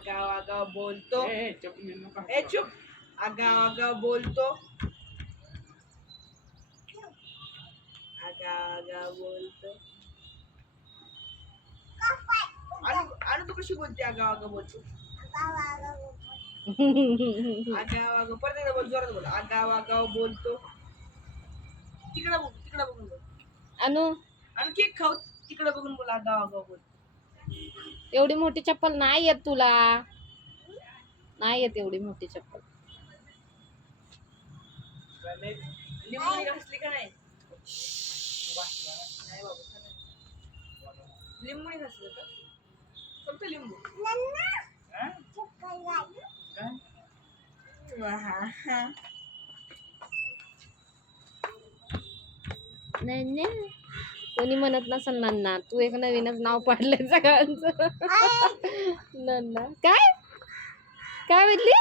आगाव आगाव बोलतो. ए चुप आगाव आगाव बोलतो आगाव आगाव बोलतो. अनु अनु तू कशी बोलते आगाव आगाव बोलतो? आगाव आगाव परत एकदा बोल जोरात बोल. आगाव आगाव बोलतो. तिकडे बघ तिकडे बघून बोल. अनु? आणि केक खाऊ. तिकडे बघून बोल आगाव आगाव बोल एवढी मोठी चप्पल नाही येत तुला. नाही येत एवढी मोठी चप्पल. नाही. कोणी म्हणत नसेल नन्ना तू एक नवीनच नाव पाडलंय सगळ्यांचं. नन्ना. काय? काय म्हणली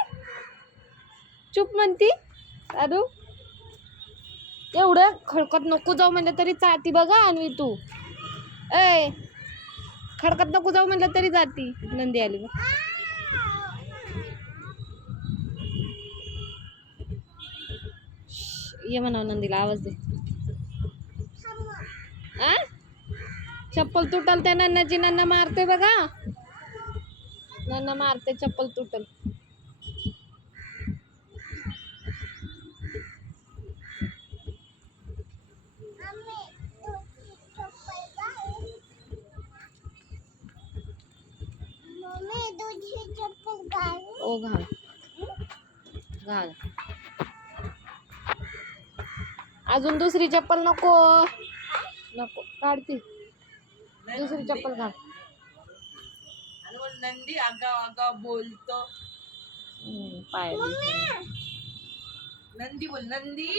चुप म्हणती. अरू? एवढं खडकत नको जाऊ म्हणलं तरी जाती बघा आणि तू. ऐ! खडकत नको जाऊ म्हणलं तरी जाती नंदी आली बघ. ये म्हणाव नंदीला आवाज दे. आ? चप्पल तुटल त्या नन्नाची नन्ना मारते बघा. नन्ना मारते चप्पल तुटल. ओ घाल. घाल. अजून दुसरी चप्पल नको. नको काढती. दुसरी चप्पल घाल. नंदी आगाव आगाव बोलतो. पाय नंदी बोल नंदी.